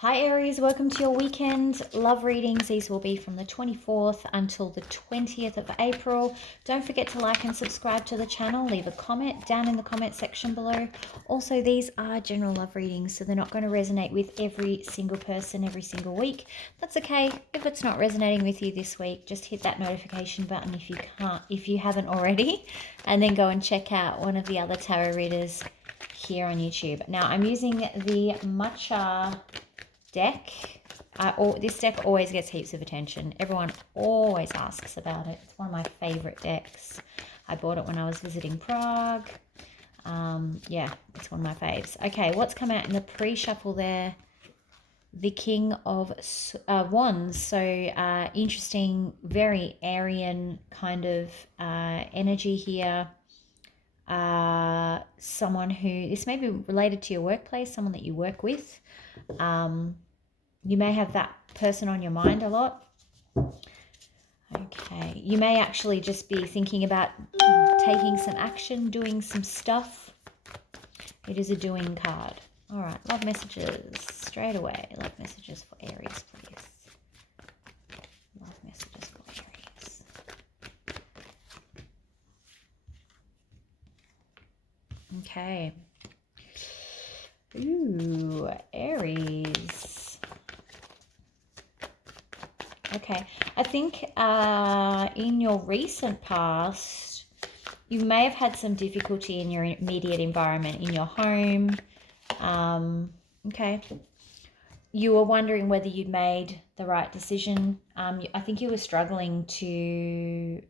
Hi Aries, welcome to your weekend love readings. These will be from the 24th until the 20th of April. Don't forget to like and subscribe to the channel. Leave a comment down in the comment section below. Also, these are general love readings, so they're not going to resonate with every single person every single week. That's okay. If it's not resonating with you this week, just hit that notification button if you haven't already, and then go and check out one of the other tarot readers here on YouTube. Now, I'm using the Matcha deck. This deck always gets heaps of attention. Everyone always asks about it. It's one of my favorite decks. I bought it when I was visiting Prague. Yeah, it's one of my faves. Okay, what's come out in the pre-shuffle there? The King of Wands. So interesting, very Aryan kind of energy here. Someone who, this may be related to your workplace, someone that you work with. You may have that person on your mind a lot. Okay, you may actually just be thinking about taking some action, doing some stuff. It is a doing card. All right, love messages straight away. Love messages for Aries, please. Love messages for Aries. Okay. Ooh, Aries. Okay, I think in your recent past, you may have had some difficulty in your immediate environment, in your home. Okay, you were wondering whether you'd made the right decision. I think you were struggling to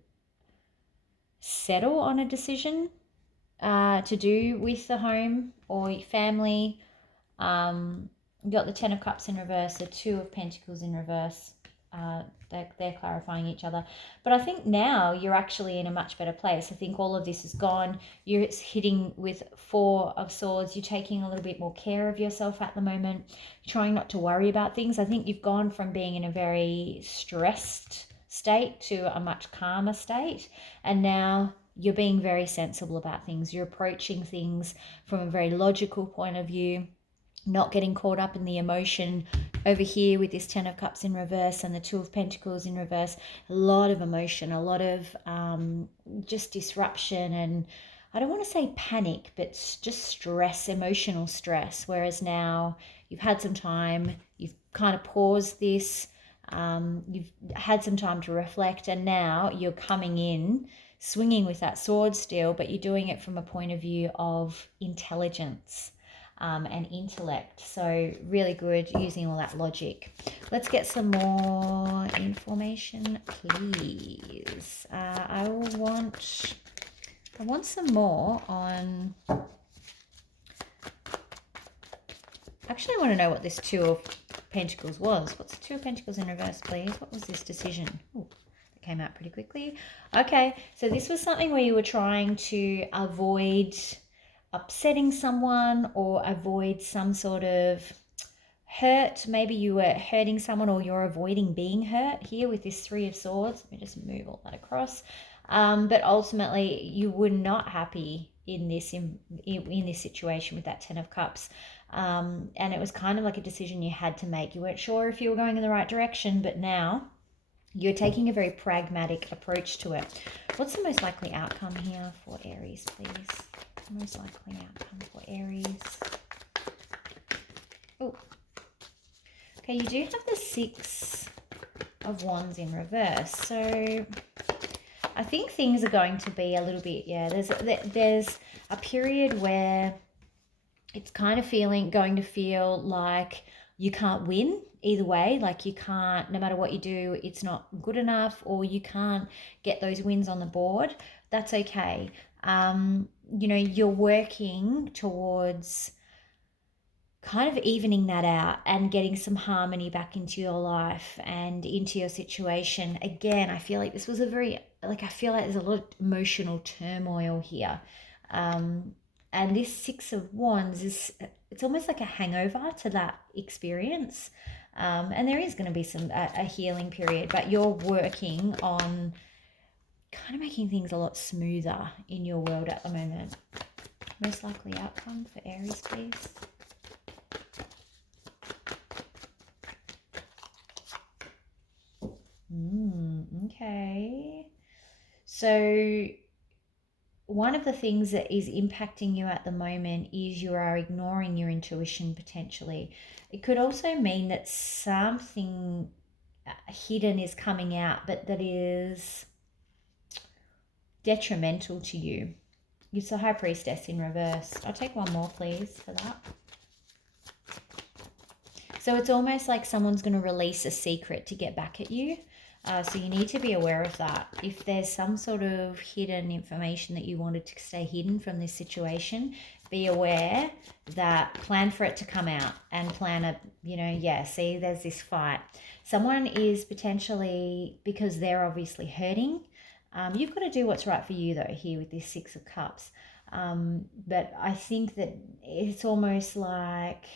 settle on a decision to do with the home or family. You got the Ten of Cups in reverse, the Two of Pentacles in reverse. They're clarifying each other. But I think now you're actually in a much better place. I think all of this is gone. You're hitting with Four of Swords. You're taking a little bit more care of yourself at the moment. You're trying not to worry about things. I think you've gone from being in a very stressed state to a much calmer state. And now you're being very sensible about things. You're approaching things from a very logical point of view, not getting caught up in the emotion. Over here with this Ten of Cups in reverse and the Two of Pentacles in reverse, a lot of emotion, a lot of just disruption, and I don't want to say panic, but just stress, emotional stress. Whereas now you've had some time, you've kind of paused this, you've had some time to reflect, and now you're coming in swinging with that sword still, but you're doing it from a point of view of intelligence. And intellect. So really good using all that logic. Let's get some more information, please. I want some more on... Actually, I want to know what this Two of Pentacles was. What's the Two of Pentacles in reverse, please? What was this decision? Ooh, that came out pretty quickly. Okay, so this was something where you were trying to avoid upsetting someone or avoid some sort of hurt. Maybe you were hurting someone or you're avoiding being hurt here with this Three of Swords. Let me just move all that across. But ultimately, you were not happy in this situation with that Ten of Cups. And it was kind of like a decision you had to make. You weren't sure if you were going in the right direction, but now you're taking a very pragmatic approach to it. What's the most likely outcome here for Aries, please? Most likely outcome for Aries. Oh, okay, you do have the Six of Wands in reverse. So I think things are going to be a little bit, yeah, there's a period where it's kind of going to feel like you can't win either way. Like you can't, no matter what you do, it's not good enough, or you can't get those wins on the board. That's okay. You know, you're working towards kind of evening that out and getting some harmony back into your life and into your situation. Again, I feel like this was I feel like there's a lot of emotional turmoil here. And this Six of Wands it's almost like a hangover to that experience. And there is going to be a healing period, but you're working on kind of making things a lot smoother in your world at the moment. Most likely outcome for Aries, please. Okay. So one of the things that is impacting you at the moment is you are ignoring your intuition potentially. It could also mean that something hidden is coming out, but that is detrimental to you. It's the High Priestess in reverse. I'll take one more, please, for that. So it's almost like someone's going to release a secret to get back at you. So you need to be aware of that. If there's some sort of hidden information that you wanted to stay hidden from this situation, be aware that plan for it to come out and plan a, see, there's this fight. Someone is potentially, because they're obviously hurting, you've got to do what's right for you though here with this Six of Cups. But I think that it's almost like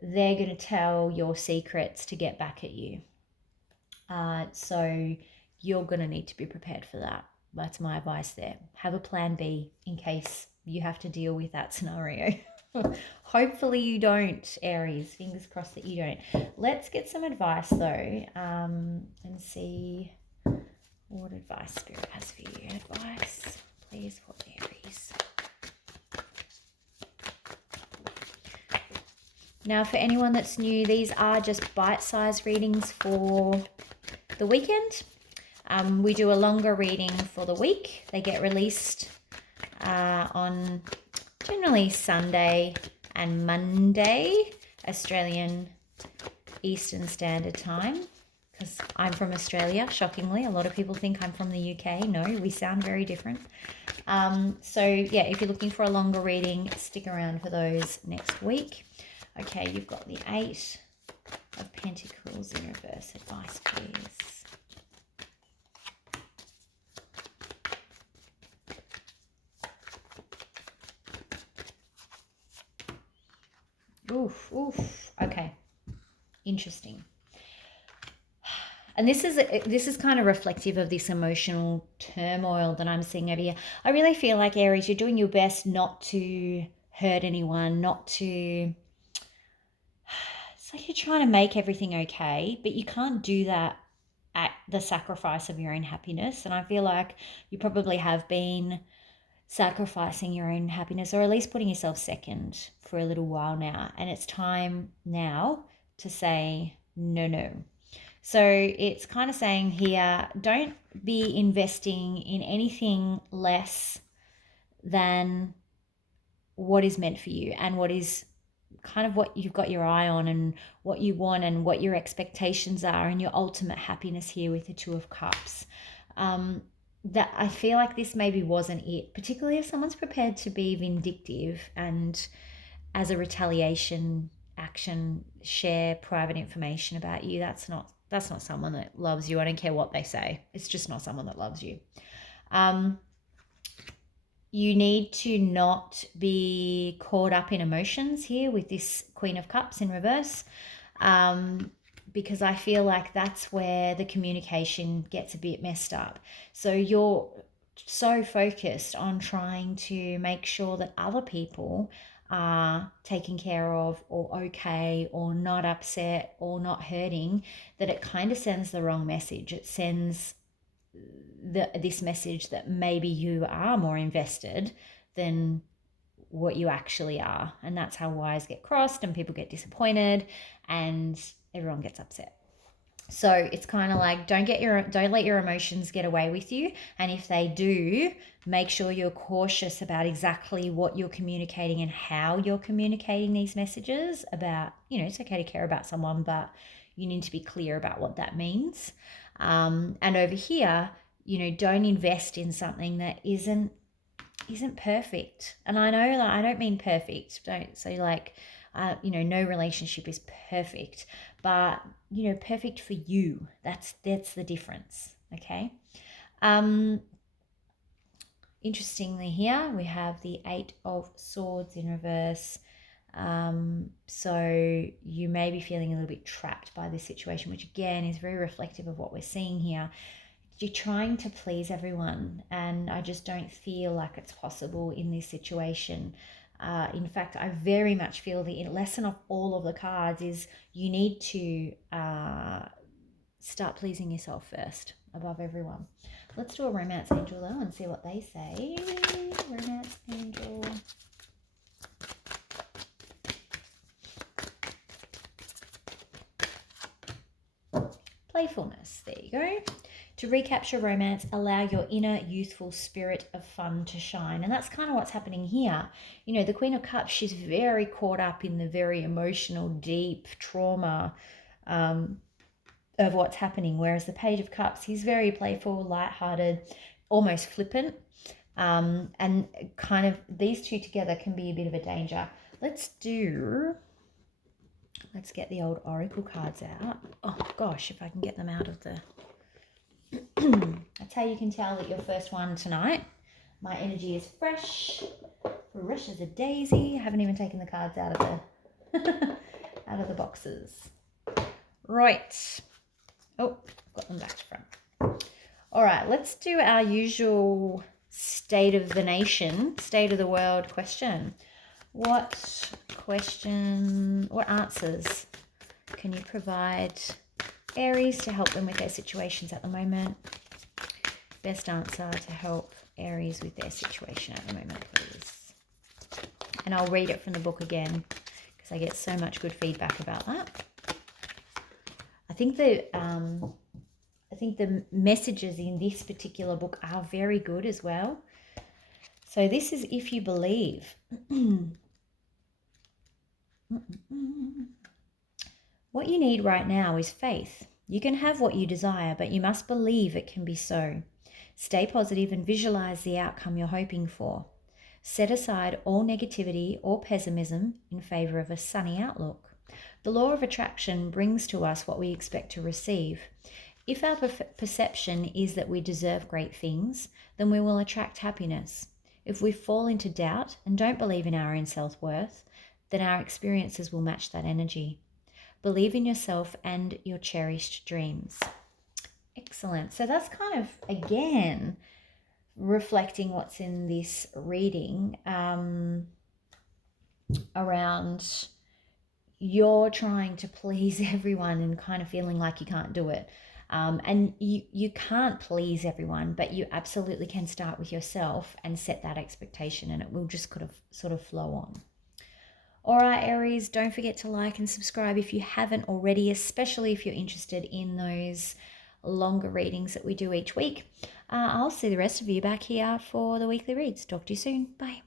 they're going to tell your secrets to get back at you. So you're going to need to be prepared for that. That's my advice there. Have a plan B in case you have to deal with that scenario. Hopefully you don't, Aries. Fingers crossed that you don't. Let's get some advice though, and see what advice Spirit has for you. Advice, please, for Aries. Now, for anyone that's new, these are just bite-sized readings for the weekend. We do a longer reading for the week. They get released on generally Sunday and Monday, Australian Eastern Standard Time, because I'm from Australia, shockingly. A lot of people think I'm from the UK. No, we sound very different. So yeah, if you're looking for a longer reading, stick around for those next week. Okay, you've got the Eight of Pentacles in reverse. Advice, please. Oof. Okay, interesting. And this is kind of reflective of this emotional turmoil that I'm seeing over here. I really feel like, Aries, you're doing your best not to hurt anyone, not to... It's like you're trying to make everything okay, but you can't do that at the sacrifice of your own happiness. And I feel like you probably have been sacrificing your own happiness, or at least putting yourself second for a little while now. And it's time now to say no. So it's kind of saying here, don't be investing in anything less than what is meant for you and what is kind of what you've got your eye on and what you want and what your expectations are and your ultimate happiness here with the Two of Cups. That I feel like this maybe wasn't it, particularly if someone's prepared to be vindictive and as a retaliation action share private information about you. That's not someone that loves you. I don't care what they say. It's just not someone that loves you. You need to not be caught up in emotions here with this Queen of Cups in reverse, because I feel like that's where the communication gets a bit messed up. So you're so focused on trying to make sure that other people are taken care of or okay or not upset or not hurting, that it kind of sends the wrong message. It sends this message that maybe you are more invested than what you actually are, and that's how wires get crossed and people get disappointed and everyone gets upset. So it's kind of like don't let your emotions get away with you, and if they do, make sure you're cautious about exactly what you're communicating and how you're communicating these messages about, it's okay to care about someone, but you need to be clear about what that means. And over here, don't invest in something that isn't perfect. And I know that I don't mean perfect. Don't say like, no relationship is perfect, but perfect for you. That's the difference. Okay. Interestingly, here we have the Eight of Swords in reverse. So you may be feeling a little bit trapped by this situation, which again is very reflective of what we're seeing here. You're trying to please everyone, and I just don't feel like it's possible in this situation. In fact, I very much feel the lesson of all of the cards is you need to start pleasing yourself first above everyone. Let's do a romance angel though and see what they say. Romance angel. Playfulness. There you go. To recapture romance, allow your inner youthful spirit of fun to shine. And that's kind of what's happening here. You know, the Queen of Cups, she's very caught up in the very emotional, deep trauma of what's happening. Whereas the Page of Cups, he's very playful, lighthearted, almost flippant. And kind of these two together can be a bit of a danger. Let's get the old oracle cards out. Oh gosh, if I can get them out of the... That's how you can tell that your first one tonight. My energy is fresh as a daisy. I haven't even taken the cards out of the out of the boxes. Right. Oh, got them back to front. All right, let's do our usual state of the nation, state of the world question. What answers can you provide Aries to help them with their situations at the moment? Best answer to help Aries with their situation at the moment, please. And I'll read it from the book again because I get so much good feedback about that. I think the messages in this particular book are very good as well. So this is If You Believe. What you need right now is faith. You can have what you desire, but you must believe it can be so. Stay positive and visualize the outcome you're hoping for. Set aside all negativity or pessimism in favor of a sunny outlook. The law of attraction brings to us what we expect to receive. If our perception is that we deserve great things, then we will attract happiness. If we fall into doubt and don't believe in our own self-worth, then our experiences will match that energy. Believe in yourself and your cherished dreams. Excellent. So that's kind of, again, reflecting what's in this reading around you're trying to please everyone and kind of feeling like you can't do it. And you can't please everyone, but you absolutely can start with yourself and set that expectation, and it will just sort of flow on. All right, Aries, don't forget to like and subscribe if you haven't already, especially if you're interested in those longer readings that we do each week. I'll see the rest of you back here for the weekly reads. Talk to you soon. Bye.